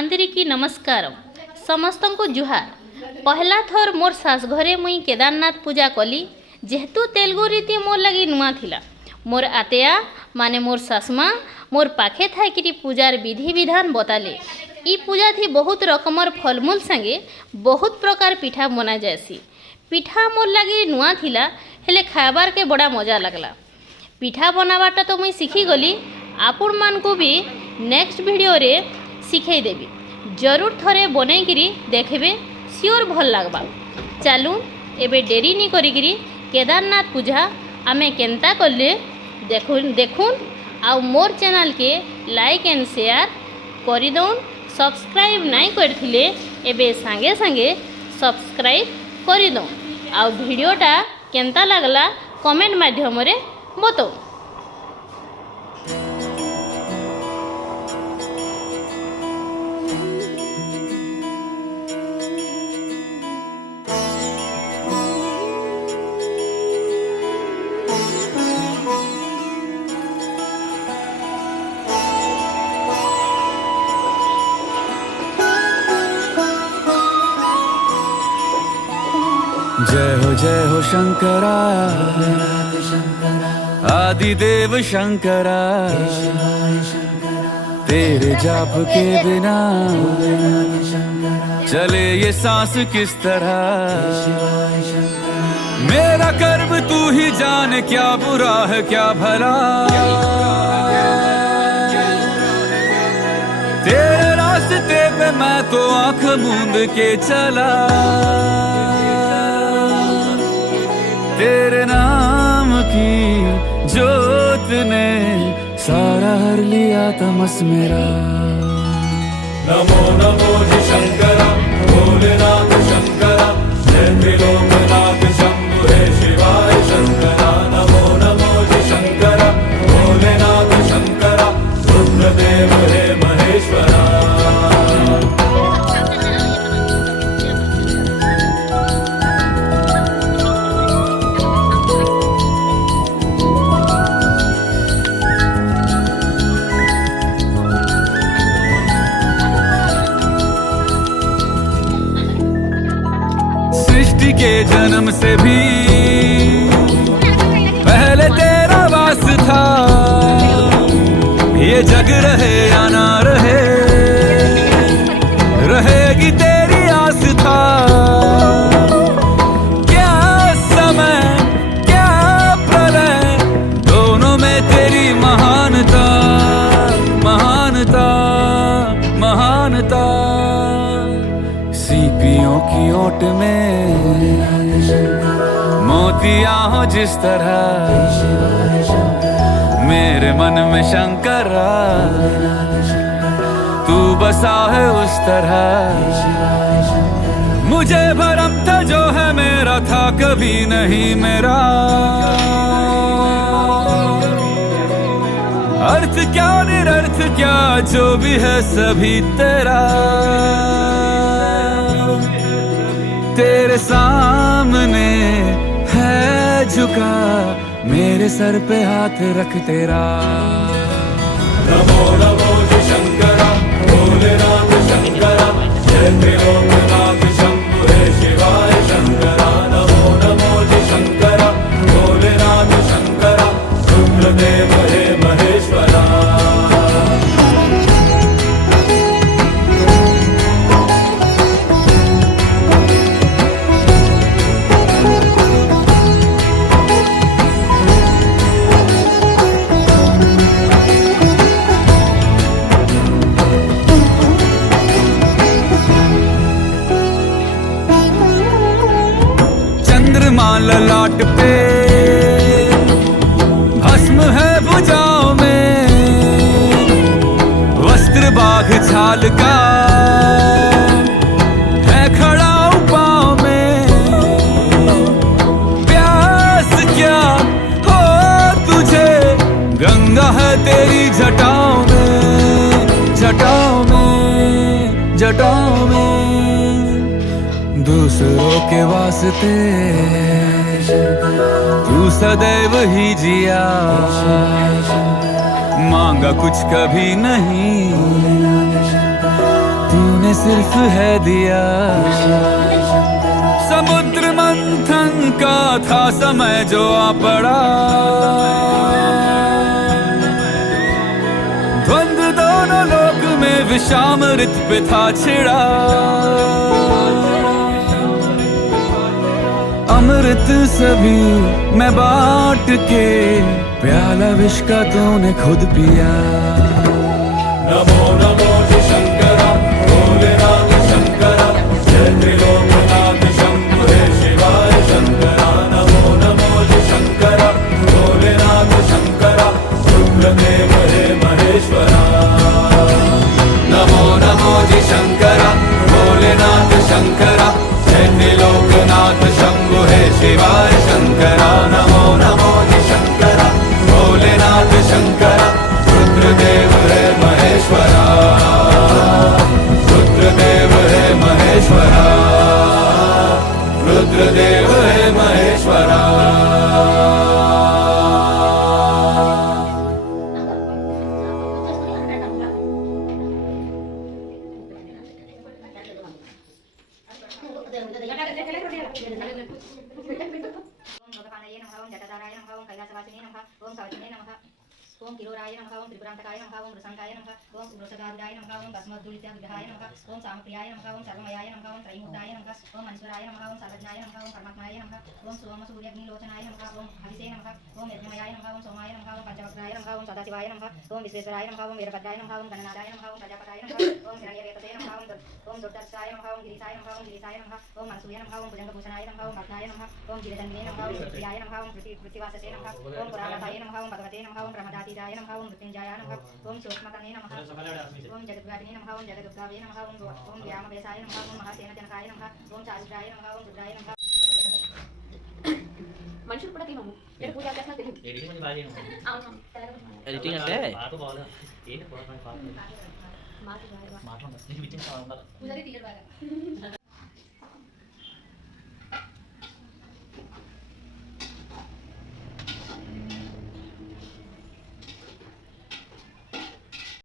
आंतरिकी नमस्कार समस्त को जुहार। पहला थर मोर सास घरे मुई केदारनाथ पूजा कली जेहेतु तेलुगु रीति मोर लगी नुआ थिला। मोर आतेया माने मोर सासमा मोर पाखे थाइकरी पूजार विधि विधान बताले। ई पूजा थी बहुत रकमर फलमूल संगे बहुत प्रकार पिठा बना जाएसी। पिठा मोर लगी नुआ थिला हेले खाबार के बड़ा मजा लगला। पिठा बनावाटा तो मुई सीखी गली, आपण मान को भी नेक्स्ट वीडियो रे सिखाई देबी। जरूर थरे बनईकरी देखबे, सियोर भल लागबा। चालू एबे डेरी नी करिकरी केदारनाथ पूजा आमे केनता करले देखुन आ मोर चैनल के लाइक एंड शेयर करि दउन। सब्सक्राइब नहीं करथिले एबे संगे संगे सब्सक्राइब करि दउन। आ वीडियोटा केनता लागला कमेंट माध्यम रे बताओ। जय हो शंकरा आदिदेव शंकरा, तेरे जाप के बिना चले ये सांस किस तरह। मेरा कर्म तू ही जाने, क्या बुरा है क्या भला। तेरे रास्ते पे मैं तो आंख मूंद के चला। तेरे नाम की जोत ने सारा हर लिया तमस मेरा। नमो नमो जी शंकरा भोलेनाथ शंकरा, जय त्रिलोकनाथ शंभु हे शिवाय शंकरा। नमो नमो जी शंकरा भोलेनाथ शंकरा, रुद्रदेव हे महेश्वरा। सृष्टि के जन्म से भी पहले तेरा वास था। ये जग रहे या ना रहे, रहेगी तेरी आस था। क्या समय क्या प्रलय, दोनों में तेरी महानता महानता महानता। सीपियों की ओट में मोतिया हो जिस तरह, मेरे मन में शंकरा तू बसा है उस तरह। मुझे भरम था जो है मेरा था कभी नहीं मेरा। अर्थ क्या निरर्थ क्या जो भी है सभी तेरा। तेरे सामने है झुका मेरे सर पे हाथ रख तेरा। नमो नमो जी शंकरा भोलेनाथ शंकरा, जय त्रिलोकनाथ शंभु हे शिवाय शंकरा। नमो नमो जी शंकरा भोलेनाथ शंकरा, रुद्रदेव हे महेश्वरा। ललाट पे भस्म है भुजाओं में, वस्त्र बाघ छाल का है खड़ा पाँव में। प्यास क्या हो तुझे, गंगा है तेरी जटाओं में जटाओं में जटाओं में। दूसरों के वास्ते तू सदैव ही जिया, मांगा कुछ कभी नहीं, तू सिर्फ है दिया। समुद्र मंथन का था समय जो आ पड़ा, द्वंद्व दोनों लोक में विषामृत पे था छिड़ा। अमृत सभी मैं बांट के, प्याला विष का तूने खुद पिया। नमो नमो जय शंकर भोलेनाथ शंकर, जय त्रिलोकनाथ शंभु हे शिवाय शंकर। नमो नमो जय शंकर भोलेनाथ शंकर, रुद्रदेव हे महेश्वरा। नमो नमो जय शंकर भोलेनाथ शंकर, जय त्रिलोकनाथ शंभु हे शिवाय शंकर। नमो नमो जय शंकर भोलेनाथ शंकर, रुद्रदेव हे महेश्वरा। रुद्रदेव हे महेश्वरा, रुद्रदेव हे महेश्वरा। ओम किलोराय नमः, ओम त्रिपुरांतकाय नमः, ओम रसंकाय नमः, ओम उग्रसगारुडाय नमः, ओम भस्मोद्धूलितविग्रहाय नमः, ओम सामप्रियाय नमः, ओम सर्वमयाय नमः, ओम त्रैमूर्ताय नमः, ओम मनीश्वराय नमः, ओम सर्वज्ञाय नमः, ओम परमात्माय नमः, ओम सोमसूर्याग्निलोचनाय नमः, ओम हविषे नमः, ओम यज्ञमयाय नमः, ओम सोमाय नमः, ओम पंचवक्त्राय नमः, ओम सदाशिवाय नमः, ओम विश्वेश्वराय नमः, ओम वीरभद्राय नमः, ओम गणनाथाय नमः, ओम प्रजापताय नमः, ओम हिरण्यरेतसे नमः, ओम दुर्दर्शाय नमः, ओम गिरीशाय नमः, ओम गिरीशाय नमः, ओम मनसूय नमः, ओम भुजंगभूषणाय नमः, ओम भक्ताय नमः, ओम गिरिजन्ये नमः, ओम प्रियाय नमः, ओम पृथ्वीवाससे नमः, ओम पुराणाय नमः, ओम भगवते नमः, ओम प्रमदातीताय नमः, ओम मृत्युंजयाय नमः, ओम सूक्ष्मतने नमः, ओम जगद्व्यापिने नमः, ओम जगदुद्धावे नमः, ओम व्यामवेशाय नमः, ओम महासेनजनकाय नमः, ओम चारुद्राय नमः, ओम रुद्राय नमः। మనుషులు కూడా తినము నేను పూజ చేస్తున్నా తినము ఎడిటింగ్ కొంచెం బాగా చేయను అవును ఎడిటింగ్ అంటే పాట బాగా ఏంటి మాకు బాగా మాట్లాడు నీకు ఇచ్చిన పూజారి తీయరు బాగా